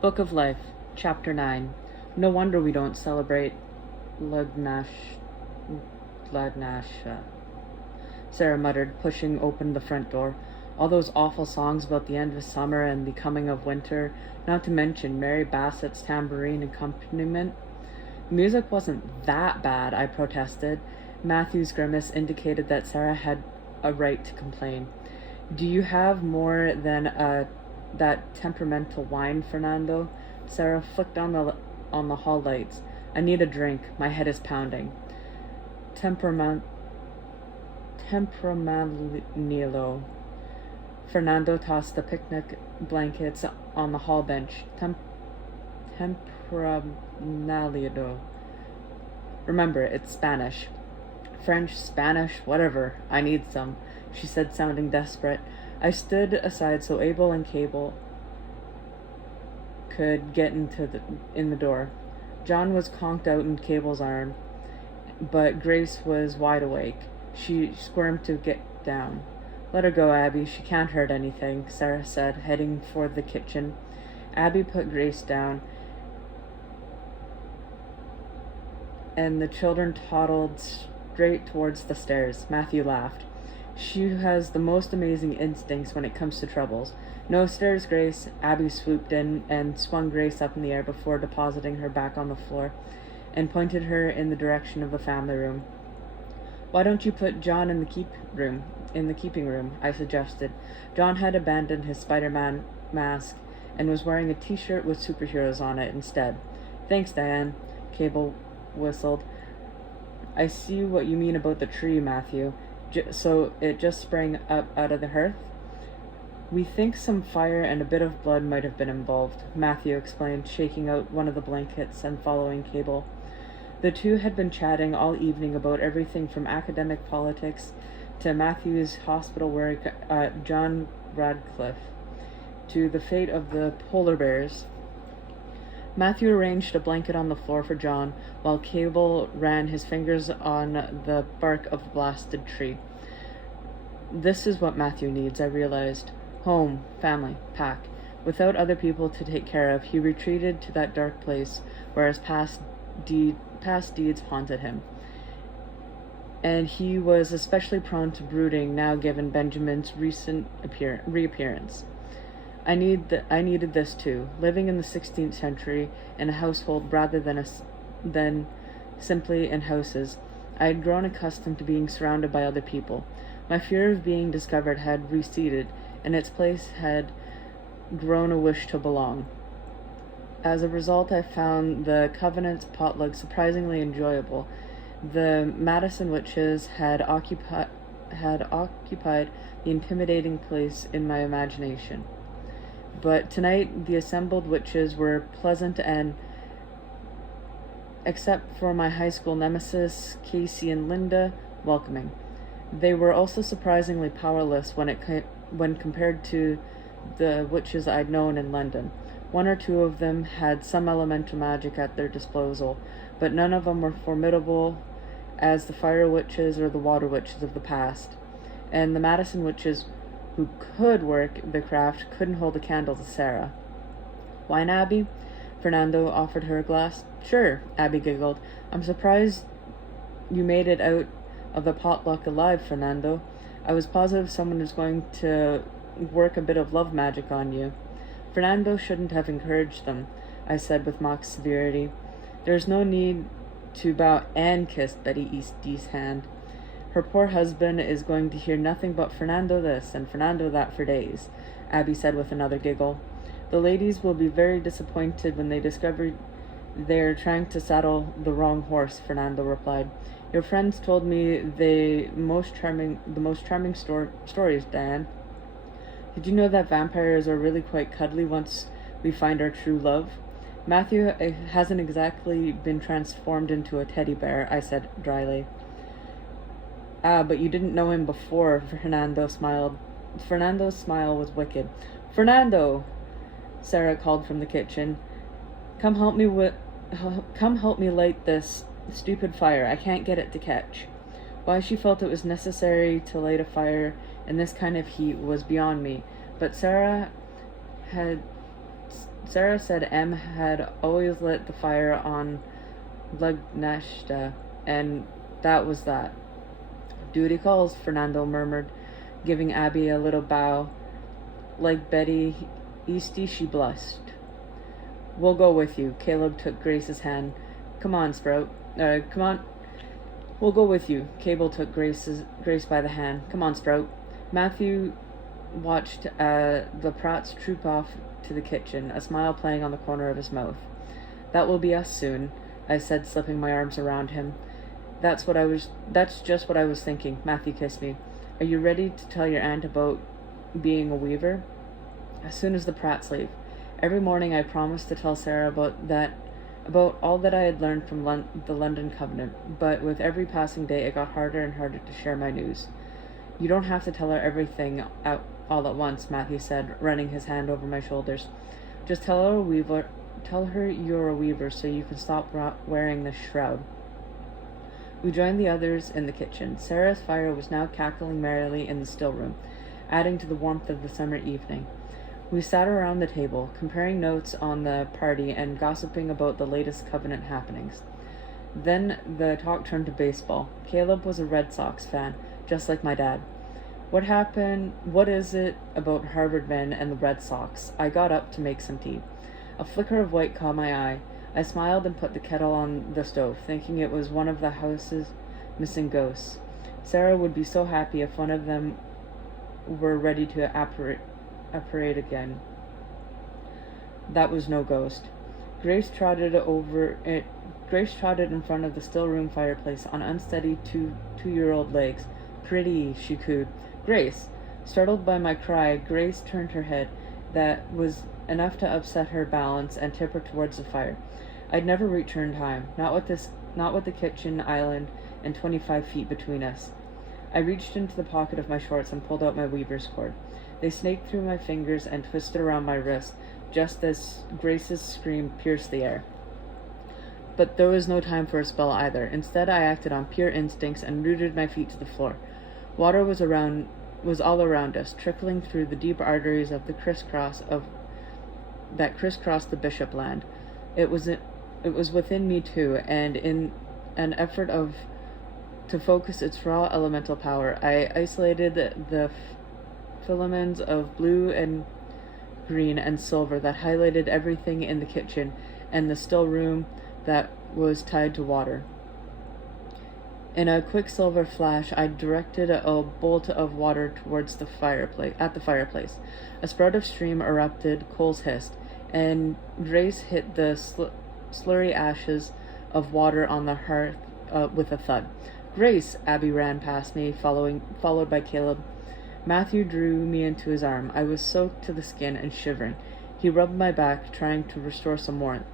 Book of Life, Chapter 9. No wonder we don't celebrate Lugnash. Ladnasha, Sarah muttered, pushing open the front door. All those awful songs about the end of summer and the coming of winter, not to mention Mary Bassett's tambourine accompaniment. Music wasn't that bad, I protested. Matthew's grimace indicated that Sarah had a right to complain. Do you have more than that temperamental wine, Fernando? Sarah flicked on the hall lights. I need a drink. My head is pounding. Tempranillo. Fernando tossed the picnic blankets on the hall bench. Tempranillo. Remember, it's Spanish. French, Spanish, whatever. I need some, she said, sounding desperate. I stood aside so Abel and Cable could get in the door. John was conked out in Cable's arm, but Grace was wide awake. She squirmed to get down. Let her go, Abby. She can't hurt anything, Sarah said, heading for the kitchen. Abby put Grace down, and the children toddled straight towards the stairs. Matthew laughed. She has the most amazing instincts when it comes to troubles. No stairs, Grace. Abby swooped in and swung Grace up in the air before depositing her back on the floor and pointed her in the direction of the family room. Why don't you put John in the keeping room, I suggested. John had abandoned his Spider-Man mask and was wearing a t-shirt with superheroes on it instead. Thanks, Diane, Cable whistled. I see what you mean about the tree, Matthew. So it just sprang up out of the hearth? We think some fire and a bit of blood might have been involved, Matthew explained, shaking out one of the blankets and following Cable. The two had been chatting all evening about everything from academic politics to Matthew's hospital work at John Radcliffe to the fate of the polar bears. Matthew arranged a blanket on the floor for John, while Cable ran his fingers on the bark of the blasted tree. This is what Matthew needs, I realized. Home, family, pack. Without other people to take care of, he retreated to that dark place where his past deeds haunted him. And he was especially prone to brooding now given Benjamin's recent reappearance. I needed this too, living in the 16th century in a household rather than simply in houses. I had grown accustomed to being surrounded by other people. My fear of being discovered had receded, and its place had grown a wish to belong. As a result, I found the Covenant's potluck surprisingly enjoyable. The Madison witches had occupied the intimidating place in my imagination. But tonight, the assembled witches were pleasant and, except for my high school nemesis, Casey and Linda, welcoming. They were also surprisingly powerless when compared to the witches I'd known in London. One or two of them had some elemental magic at their disposal, but none of them were formidable as the fire witches or the water witches of the past. And the Madison witches who could work the craft couldn't hold a candle to Sarah. Wine, Abby? Fernando offered her a glass. Sure, Abby giggled. I'm surprised you made it out of the potluck alive, Fernando. I was positive someone was going to work a bit of love magic on you. Fernando shouldn't have encouraged them, I said with mock severity. There's no need to bow and kiss Betty East's hand. Her poor husband is going to hear nothing but Fernando this and Fernando that for days, Abby said with another giggle. The ladies will be very disappointed when they discover they're trying to saddle the wrong horse, Fernando replied. Your friends told me the most charming stories, Diane. Did you know that vampires are really quite cuddly once we find our true love? Matthew hasn't exactly been transformed into a teddy bear, I said dryly. Ah, but you didn't know him before, Fernando smiled. Fernando's smile was wicked. Fernando! Sarah called from the kitchen. Come help me light this stupid fire. I can't get it to catch. Why she felt it was necessary to light a fire in this kind of heat was beyond me, but Sarah had Sarah said M had always lit the fire on Lugneshta, and that was that. Duty calls, Fernando murmured, giving Abby a little bow. Like Betty Eastie, she blushed. We'll go with you. Caleb took Grace's hand. Come on, Sprout. Come on. We'll go with you. Cable took Grace by the hand. Come on, Sprout. Matthew watched the Pratts troop off to the kitchen, a smile playing on the corner of his mouth. That will be us soon, I said, slipping my arms around him. That's just what I was thinking. Matthew kissed me. Are you ready to tell your aunt about being a weaver? As soon as the Pratts leave. Every morning I promised to tell Sarah about all that I had learned from the London Covenant, but with every passing day it got harder and harder to share my news. You don't have to tell her everything all at once, Matthew said, running his hand over my shoulders. Just tell her you're a weaver so you can stop wearing the shroud. We joined the others in the kitchen. Sarah's fire was now cackling merrily in the still room, adding to the warmth of the summer evening. We sat around the table, comparing notes on the party and gossiping about the latest Covenant happenings. Then the talk turned to baseball. Caleb was a Red Sox fan, just like my dad. What happened? What is it about Harvard men and the Red Sox? I got up to make some tea. A flicker of white caught my eye. I smiled and put the kettle on the stove, thinking it was one of the house's missing ghosts. Sarah would be so happy if one of them were ready to apparate again. That was no ghost. Grace trotted in front of the still room fireplace on unsteady two-year-old legs. Pretty, she cooed. Grace! Startled by my cry, Grace turned her head. That was enough to upset her balance and tip her towards the fire. I'd never reach her in time, not with the kitchen island and 25 feet between us. I reached into the pocket of my shorts and pulled out my weaver's cord. They snaked through my fingers and twisted around my wrist, just as Grace's scream pierced the air. But there was no time for a spell either. Instead, I acted on pure instincts and rooted my feet to the floor. Water was all around us, trickling through the deep arteries of that crisscrossed the Bishop land. It was within me too, and in an effort to focus its raw elemental power, I isolated the filaments of blue and green and silver that highlighted everything in the kitchen and the still room that was tied to water. In a quicksilver flash, I directed a bolt of water towards the fireplace. A sprout of steam erupted, coals hissed, and Grace hit the slurry ashes of water on the hearth with a thud. Grace! Abby ran past me, followed by Caleb. Matthew drew me into his arm. I was soaked to the skin and shivering. He rubbed my back, trying to restore some warmth.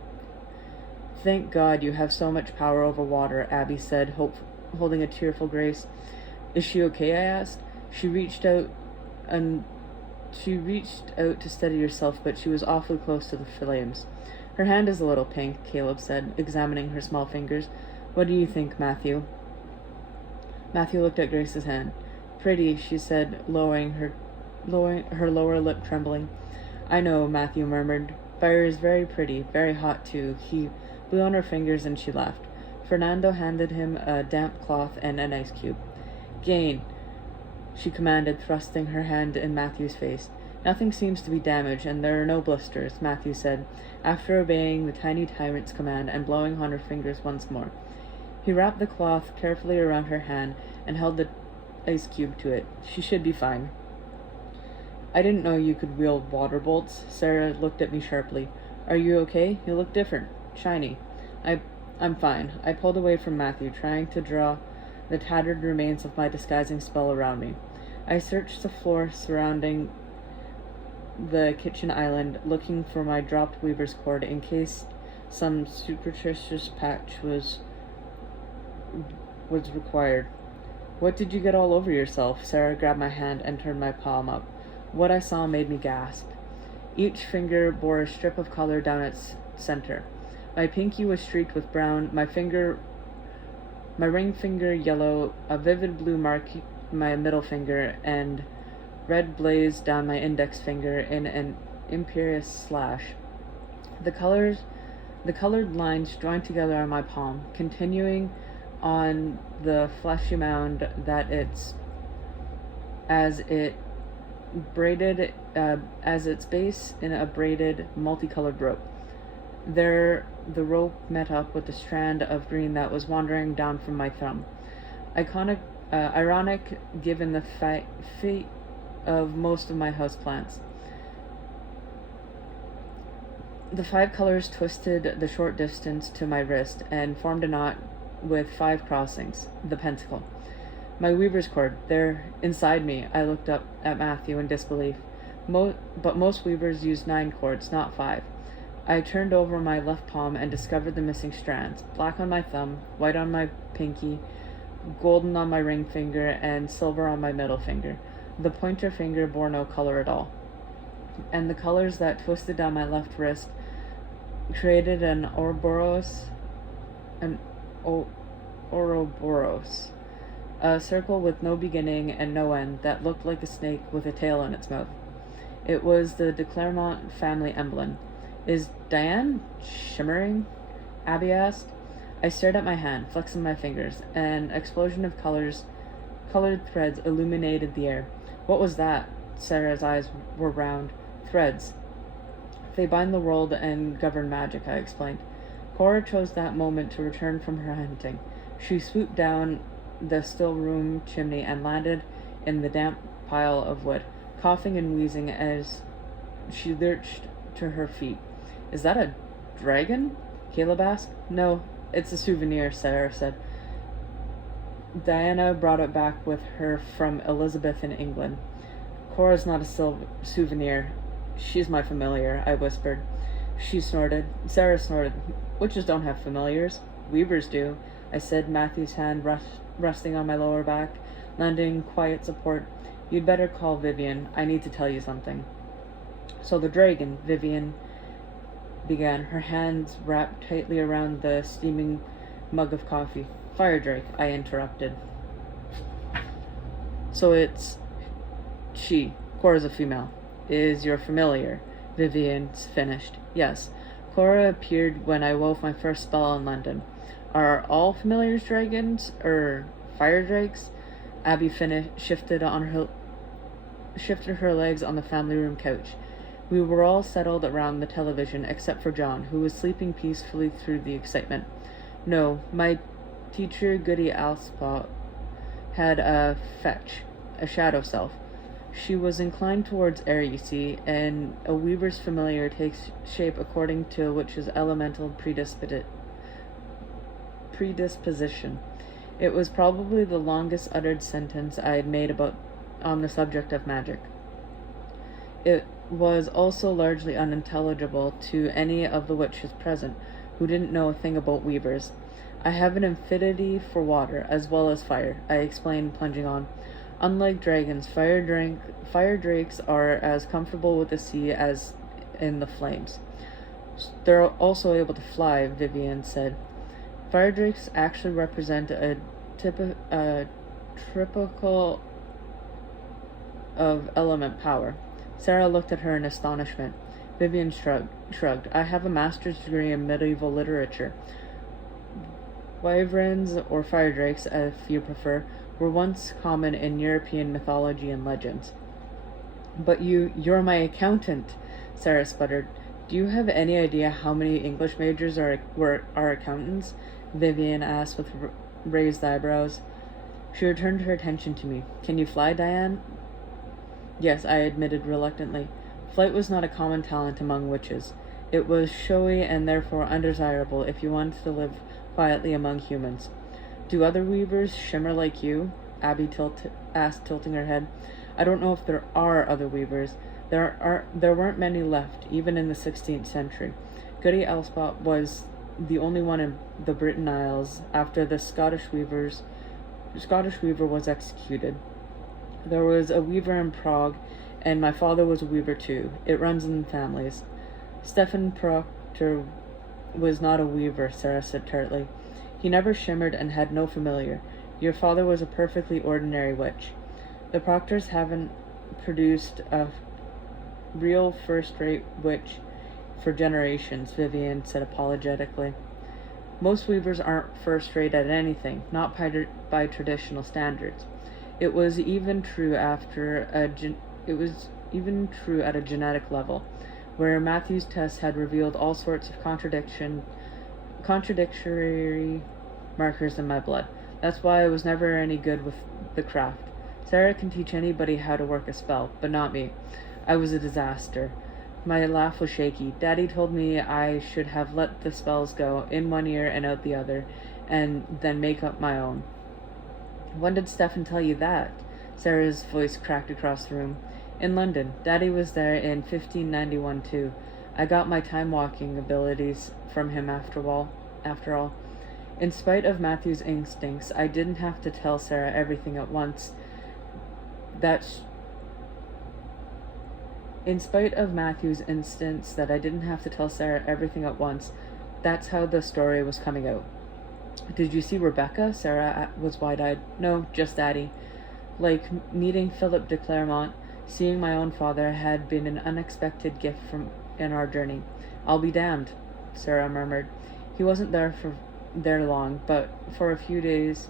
Thank God you have so much power over water, Abby said, holding a tearful Grace. Is she okay? I asked. She reached out to steady herself, but she was awfully close to the flames. Her hand is a little pink, Caleb said, examining her small fingers. What do you think, Matthew? Matthew looked at Grace's hand. Pretty, she said, lowering her lower lip trembling. I know, Matthew murmured. Fire is very pretty, very hot too. He blew on her fingers and she laughed. Fernando handed him a damp cloth and an ice cube. Gain, she commanded, thrusting her hand in Matthew's face. Nothing seems to be damaged, and there are no blisters, Matthew said, after obeying the tiny tyrant's command and blowing on her fingers once more. He wrapped the cloth carefully around her hand and held the ice cube to it. She should be fine. I didn't know you could wield water bolts. Sarah looked at me sharply. Are you okay? You look different. Shiny. I'm fine. I pulled away from Matthew, trying to draw the tattered remains of my disguising spell around me. I searched the floor surrounding the kitchen island, looking for my dropped weaver's cord in case some superstitious patch was required. What did you get all over yourself? Sarah grabbed my hand and turned my palm up. What I saw made me gasp. Each finger bore a strip of color down its center. My pinky was streaked with brown, my ring finger yellow, a vivid blue mark my middle finger, and red blazed down my index finger in an imperious slash. The colors, the colored lines joined together on my palm, continuing on the fleshy mound that it's as it braided as its base in a braided multicolored rope. There, the rope met up with the strand of green that was wandering down from my thumb. Ironic given the fate of most of my houseplants. The 5 colors twisted the short distance to my wrist and formed a knot with 5 crossings, the pentacle. My weaver's cord, there inside me. I looked up at Matthew in disbelief. But most weavers use 9 cords, not 5. I turned over my left palm and discovered the missing strands, black on my thumb, white on my pinky, golden on my ring finger, and silver on my middle finger. The pointer finger bore no color at all. And the colors that twisted down my left wrist created an Ouroboros, a circle with no beginning and no end that looked like a snake with a tail in its mouth. It was the de Clermont family emblem. Is Diane shimmering? Abby asked. I stared at my hand, flexing my fingers. An explosion of colored threads illuminated the air. What was that? Sarah's eyes were round. Threads. They bind the world and govern magic, I explained. Cora chose that moment to return from her hunting. She swooped down the still room chimney and landed in the damp pile of wood, coughing and wheezing as she lurched to her feet. Is that a dragon? Caleb asked. No, it's a souvenir, Sarah said. Diana brought it back with her from Elizabeth in England. Cora's not a souvenir. She's my familiar, I whispered. She snorted. Sarah snorted. Witches don't have familiars. Weavers do, I said, Matthew's hand resting on my lower back, lending quiet support. You'd better call Vivian. I need to tell you something. So the dragon, Vivian began, her hands wrapped tightly around the steaming mug of coffee. Firedrake, I interrupted. So it's she. Cora's a female. Is your familiar? Vivian's finished. Yes. Cora appeared when I wove my first spell in London. Are all familiars dragons? Fire drakes? Abby shifted her legs on the family room couch. We were all settled around the television except for John, who was sleeping peacefully through the excitement. No, my teacher, Goody Alspot, had a fetch, a shadow self. She was inclined towards air, you see, and a weaver's familiar takes shape according to a witch's elemental predisposition. It was probably the longest uttered sentence I had made on the subject of magic. It was also largely unintelligible to any of the witches present, who didn't know a thing about weavers. I have an affinity for water, as well as fire, I explained, plunging on. Unlike dragons, fire drakes are as comfortable with the sea as in the flames. They're also able to fly, Vivian said. Fire drakes actually represent a typical of element power. Sarah looked at her in astonishment. Vivian shrugged. I have a master's degree in medieval literature. Wyverns, or fire drakes, if you prefer, were once common in European mythology and legends. But you're my accountant, Sarah sputtered. Do you have any idea how many English majors are accountants? Vivian asked with raised eyebrows. She returned her attention to me. Can you fly, Diane? Yes, I admitted reluctantly. Flight was not a common talent among witches. It was showy and therefore undesirable if you wanted to live quietly among humans. Do other weavers shimmer like you? Abby asked, tilting her head. I don't know if there are other weavers. There weren't many left, even in the 16th century. Goody Alspot was the only one in the Britain Isles after the Scottish weaver was executed. There was a weaver in Prague, and my father was a weaver too. It runs in families. Stephen Proctor was not a weaver, Sarah said tartly. He never shimmered and had no familiar. Your father was a perfectly ordinary witch. The Proctors haven't produced a real first-rate witch for generations, Vivian said apologetically. Most weavers aren't first rate at anything, not by traditional standards. It was even true at a genetic level, where Matthew's tests had revealed all sorts of contradictory markers in my blood. That's why I was never any good with the craft. Sarah can teach anybody how to work a spell, but not me. I was a disaster. My laugh was shaky. Daddy told me I should have let the spells go, in one ear and out the other, and then make up my own. When did Stefan tell you that? Sarah's voice cracked across the room. In London. Daddy was there in 1591 too. I got my time-walking abilities from him after all. In spite of Matthew's instincts, I didn't have to tell Sarah everything at once. In spite of Matthew's instance that I didn't have to tell Sarah everything at once, that's how the story was coming out. Did you see Rebecca? Sarah was wide-eyed. No, just Daddy. Like meeting Philip de Clermont, seeing my own father had been an unexpected gift in our journey. I'll be damned, Sarah murmured. He wasn't there long, but for a few days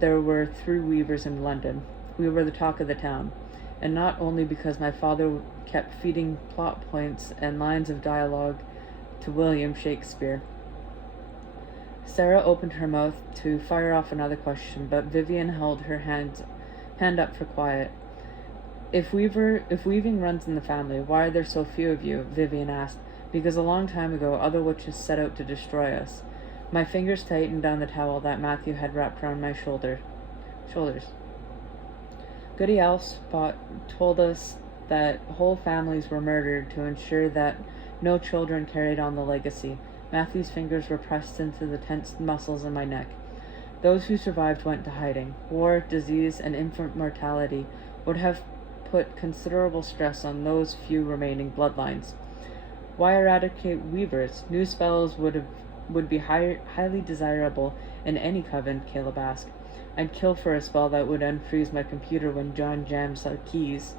there were 3 weavers in London. We were the talk of the town, and not only because my father kept feeding plot points and lines of dialogue to William Shakespeare. Sarah opened her mouth to fire off another question, but Vivian held her hand up for quiet. If weaving runs in the family, why are there so few of you? Vivian asked. Because a long time ago, other witches set out to destroy us. My fingers tightened on the towel that Matthew had wrapped around my shoulders. Goody Alspot told us that whole families were murdered to ensure that no children carried on the legacy. Matthew's fingers were pressed into the tensed muscles in my neck. Those who survived went to hiding. War, disease, and infant mortality would have put considerable stress on those few remaining bloodlines. Why eradicate weavers? New spells would be highly desirable in any coven, Caleb asked. I'd kill for a spell that would unfreeze my computer when John jams the keys.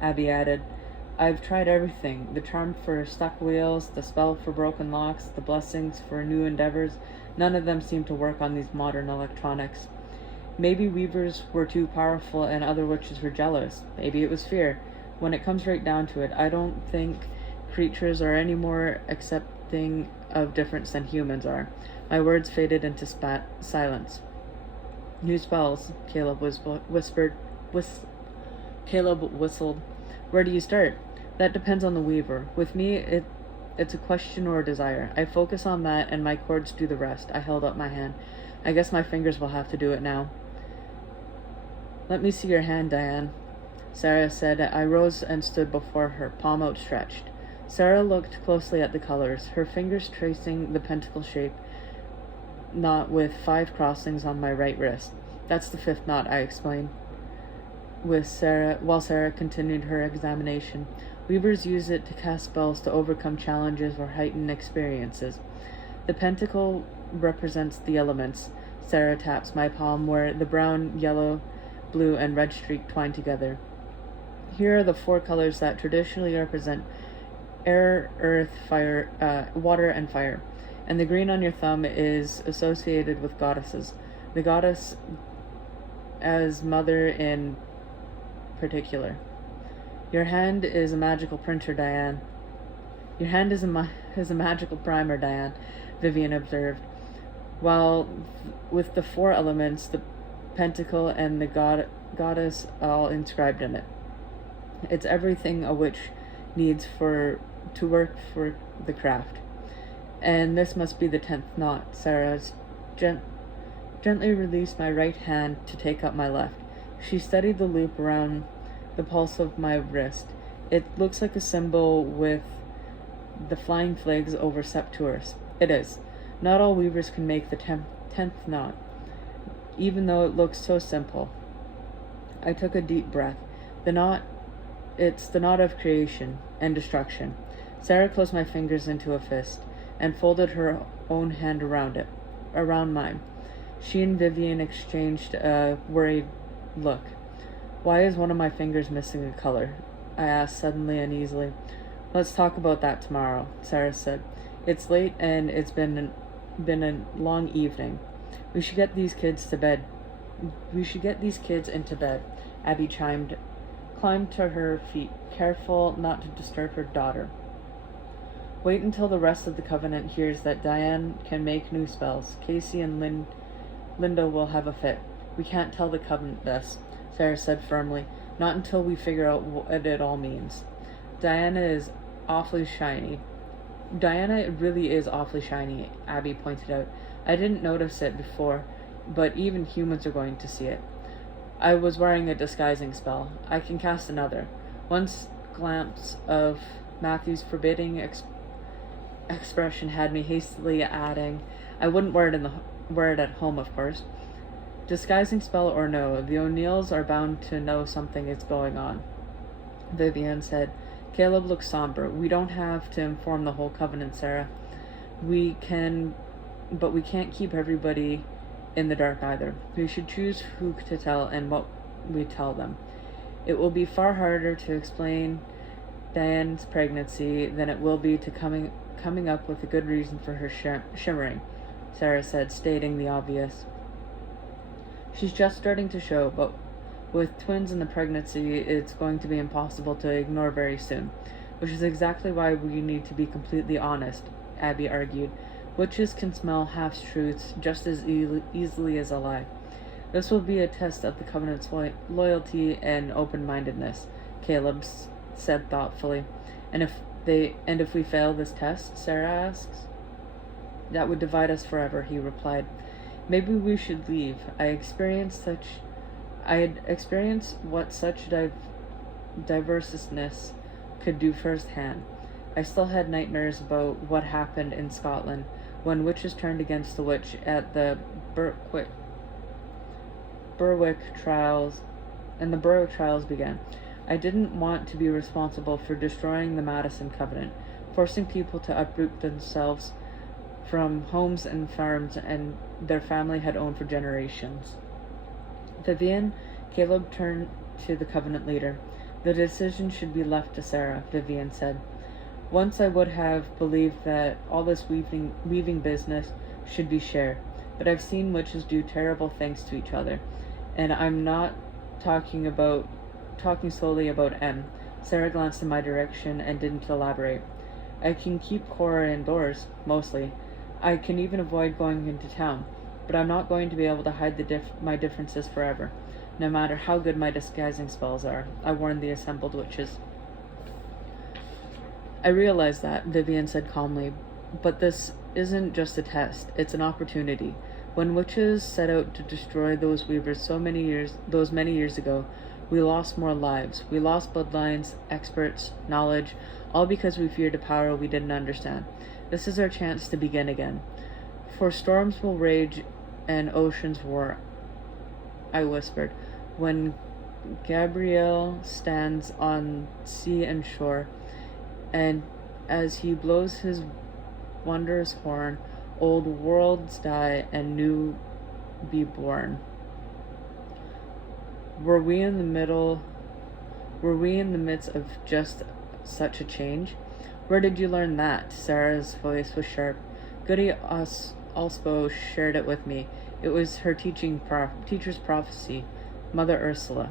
Abby added, I've tried everything. The charm for stuck wheels, the spell for broken locks, the blessings for new endeavors. None of them seem to work on these modern electronics. Maybe weavers were too powerful and other witches were jealous. Maybe it was fear. When it comes right down to it, I don't think creatures are any more accepting of difference than humans are. My words faded into silence. New spells, Caleb whistled. Where do you start? That depends on the weaver. With me, it's a question or a desire. I focus on that and my cords do the rest. I held up my hand. I guess my fingers will have to do it now. Let me see your hand, Diane, Sarah said. I rose and stood before her, palm outstretched. Sarah looked closely at the colors, her fingers tracing the pentacle shape knot with 5 crossings on my right wrist. That's the 5th knot, I explained, while Sarah continued her examination. Weavers use it to cast spells to overcome challenges or heighten experiences. The pentacle represents the elements. Sarah taps my palm where the brown, yellow, blue, and red streak twine together. Here are the 4 colors that traditionally represent air, earth, fire, water, and fire. And the green on your thumb is associated with goddesses. The goddess as mother in particular. Your hand is a magical printer, Diane. Your hand is a magical primer, Diane, Vivian observed. While with the 4 elements, the pentacle and the goddess all inscribed in it. It's everything a witch needs to work for the craft. And this must be the 10th knot. Sarah gently released my right hand to take up my left. She studied the loop around the pulse of my wrist. It looks like a symbol with the flying flags over Septuris. It is. Not all weavers can make the 10th knot, even though it looks so simple. I took a deep breath. It's the knot of creation and destruction. Sarah closed my fingers into a fist and folded her own hand around mine. She and Vivian exchanged a worried look. Why is one of my fingers missing a color? I asked suddenly uneasily. Let's talk about that tomorrow, Sarah said. It's late and it's been a long evening. We should get these kids to bed. We should get these kids into bed. Abby climbed to her feet, careful not to disturb her daughter. Wait until the rest of the Covenant hears that Diane can make new spells. Casey and Linda will have a fit. We can't tell the Covenant this, Sarah said firmly. Not until we figure out what it all means. Diana is awfully shiny. Diana really is awfully shiny, Abby pointed out. I didn't notice it before, but even humans are going to see it. I was wearing a disguising spell. I can cast another. One glance of Matthew's forbidding expression had me hastily adding, I wouldn't wear it at home, of course. Disguising spell or no, the O'Neills are bound to know something is going on, Vivian said. Caleb looked somber. We don't have to inform the whole Covenant, Sarah. But we can't keep everybody in the dark either. We should choose who to tell and what we tell them. It will be far harder to explain Diane's pregnancy than it will be to coming up with a good reason for her shimmering, Sarah said, stating the obvious. She's just starting to show, but with twins in the pregnancy, it's going to be impossible to ignore very soon, which is exactly why we need to be completely honest, Abby argued. Witches can smell half-truths just as easily as a lie. This will be a test of the Covenant's loyalty and open-mindedness, Caleb said thoughtfully. And if we fail this test, Sarah asks. That would divide us forever, he replied. Maybe we should leave. I had experienced what such diverseness could do firsthand. I still had nightmares about what happened in Scotland when witches turned against the witch at the Berwick trials, and the Berwick trials began. I didn't want to be responsible for destroying the Madison Covenant, forcing people to uproot themselves from homes and farms and their family had owned for generations. Vivian, Caleb turned to the Covenant leader. The decision should be left to Sarah, Vivian said. Once I would have believed that all this weaving business should be shared, but I've seen witches do terrible things to each other, and I'm not talking solely about Em. Sarah glanced in my direction and didn't elaborate. I can keep Cora indoors, mostly. I can even avoid going into town, but I'm not going to be able to hide my differences forever, no matter how good my disguising spells are, I warned the assembled witches. I realize that, Vivian said calmly, but this isn't just a test, it's an opportunity. When witches set out to destroy those weavers many years ago, we lost more lives. We lost bloodlines, experts, knowledge, all because we feared a power we didn't understand. This is our chance to begin again. For storms will rage and oceans roar, I whispered. When Gabriel stands on sea and shore, and as he blows his wondrous horn, old worlds die and new be born. Were we in the midst of just such a change? Where did you learn that? Sarah's voice was sharp. Goody Alspo shared it with me. It was her teacher's prophecy, Mother Ursula.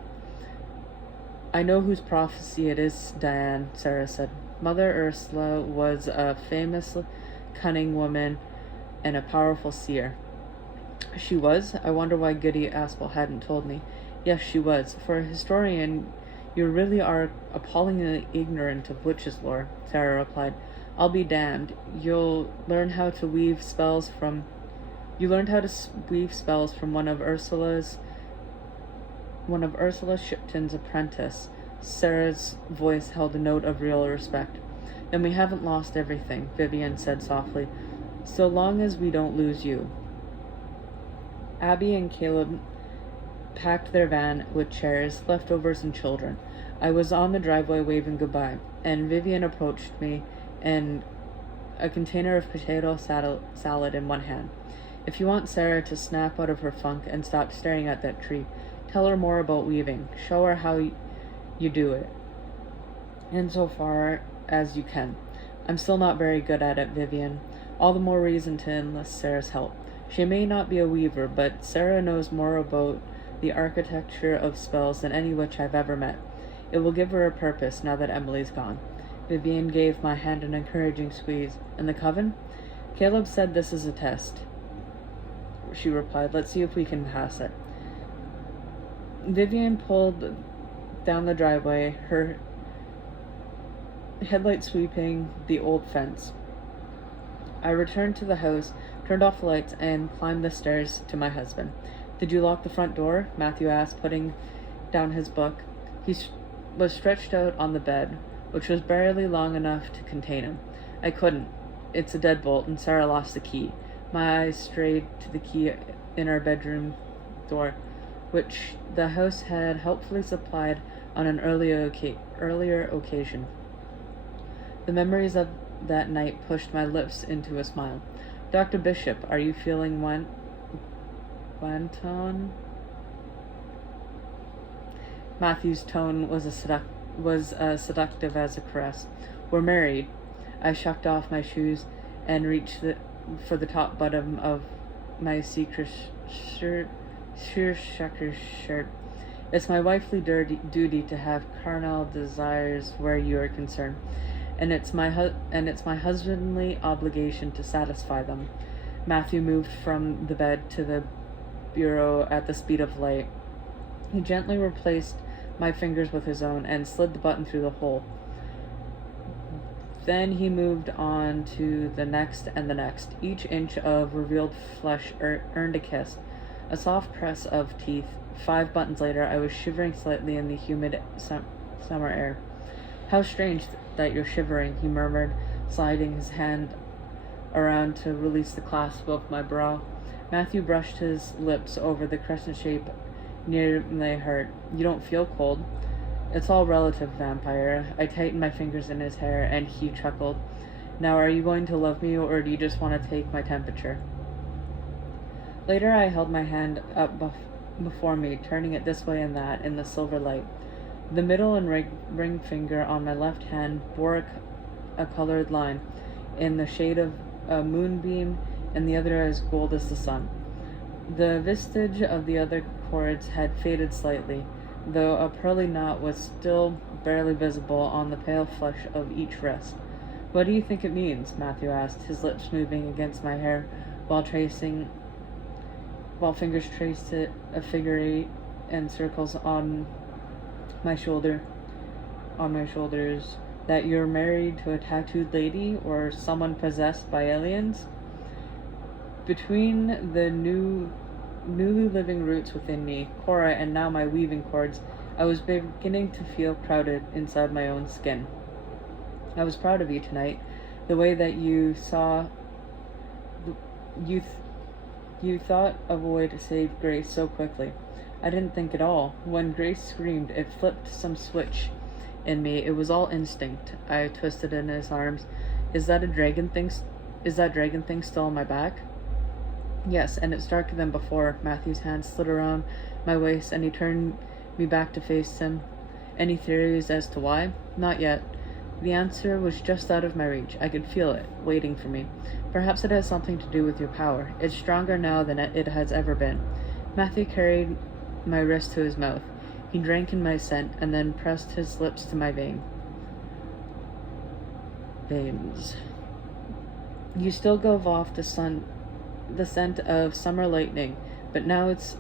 I know whose prophecy it is, Diane, Sarah said. Mother Ursula was a famous, cunning woman and a powerful seer. She was? I wonder why Goody Aspel hadn't told me. Yes, she was. For a historian, you really are appallingly ignorant of witches' lore, Sarah replied. I'll be damned. You learned how to weave spells from one of Ursula Shipton's apprentice. Sarah's voice held a note of real respect. Then we haven't lost everything, Vivian said softly. So long as we don't lose you. Abby and Caleb packed their van with chairs, leftovers, and children. I was on the driveway waving goodbye, and Vivian approached me and a container of potato salad in one hand. If you want Sarah to snap out of her funk and stop staring at that tree, tell her more about weaving. Show her how you do it. Insofar as you can. I'm still not very good at it, Vivian. All the more reason to enlist Sarah's help. She may not be a weaver, but Sarah knows more about the architecture of spells than any witch I've ever met. It will give her a purpose now that Emily's gone. Vivian gave my hand an encouraging squeeze. And the coven? Caleb said this is a test, she replied. Let's see if we can pass it. Vivian pulled down the driveway, her headlight sweeping the old fence. I returned to the house, turned off the lights, and climbed the stairs to my husband. Did you lock the front door? Matthew asked, putting down his book. He was stretched out on the bed, which was barely long enough to contain him. I couldn't. It's a deadbolt, and Sarah lost the key. My eyes strayed to the key in our bedroom door, which the house had helpfully supplied on an earlier occasion. The memories of that night pushed my lips into a smile. Dr. Bishop, are you feeling wanton? Matthew's tone was seductive as a caress. We're married. I shucked off my shoes and reached for the top button of my secret shirt. It's my wifely duty to have carnal desires where you are concerned, and it's my husbandly obligation to satisfy them. Matthew moved from the bed to the bureau at the speed of light. He gently replaced my fingers with his own and slid the button through the hole. Then he moved on to the next and the next. Each inch of revealed flesh earned a kiss, a soft press of teeth. 5 buttons later, I was shivering slightly in the humid summer air. How strange that you're shivering, he murmured, sliding his hand around to release the clasp of my bra. Matthew brushed his lips over the crescent shape near my heart. You don't feel cold? It's all relative, vampire. I tightened my fingers in his hair, and he chuckled. Now, are you going to love me, or do you just want to take my temperature? Later, I held my hand up before me, turning it this way and that in the silver light. The middle and ring finger on my left hand bore a colored line in the shade of a moonbeam, and the other as gold as the sun. The vestige of the other cords had faded slightly, though a pearly knot was still barely visible on the pale flesh of each wrist. What do you think it means? Matthew asked, his lips moving against my hair while fingers traced a figure 8 and circles on my shoulders. That you're married to a tattooed lady or someone possessed by aliens? Between the newly living roots within me, Cora, and now my weaving cords, I was beginning to feel crowded inside my own skin. I was proud of you tonight, the way that you thought a way to save Grace so quickly. I didn't think at all. When Grace screamed, it flipped some switch in me. It was all instinct. I twisted in his arms. Is that dragon thing still on my back? Yes, and it's darker than before. Matthew's hand slid around my waist, and he turned me back to face him. Any theories as to why? Not yet. The answer was just out of my reach. I could feel it, waiting for me. Perhaps it has something to do with your power. It's stronger now than it has ever been. Matthew carried my wrist to his mouth. He drank in my scent, and then pressed his lips to my veins. You still give off the scent of summer lightning, but now there's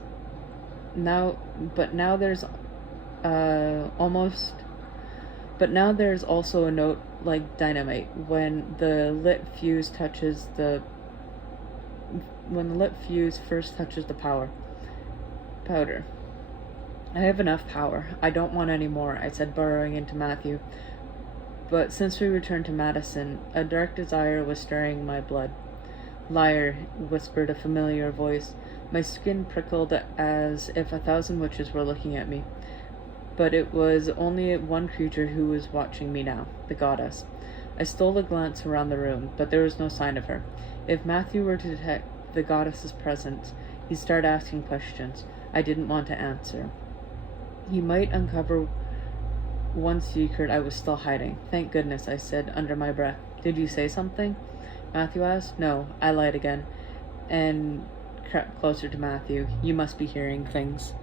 also a note like dynamite when the lit fuse first touches the powder. I have enough power. I don't want any more, I said, burrowing into Matthew. But since we returned to Madison, a dark desire was stirring my blood. Liar, whispered a familiar voice. My skin prickled as if 1,000 witches were looking at me. But it was only one creature who was watching me now, the goddess. I stole a glance around the room, but there was no sign of her. If Matthew were to detect the goddess's presence, he'd start asking questions. I didn't want to answer. He might uncover one secret I was still hiding. Thank goodness, I said under my breath. Did you say something? Matthew asked. No, I lied again, and crept closer to Matthew. You must be hearing things.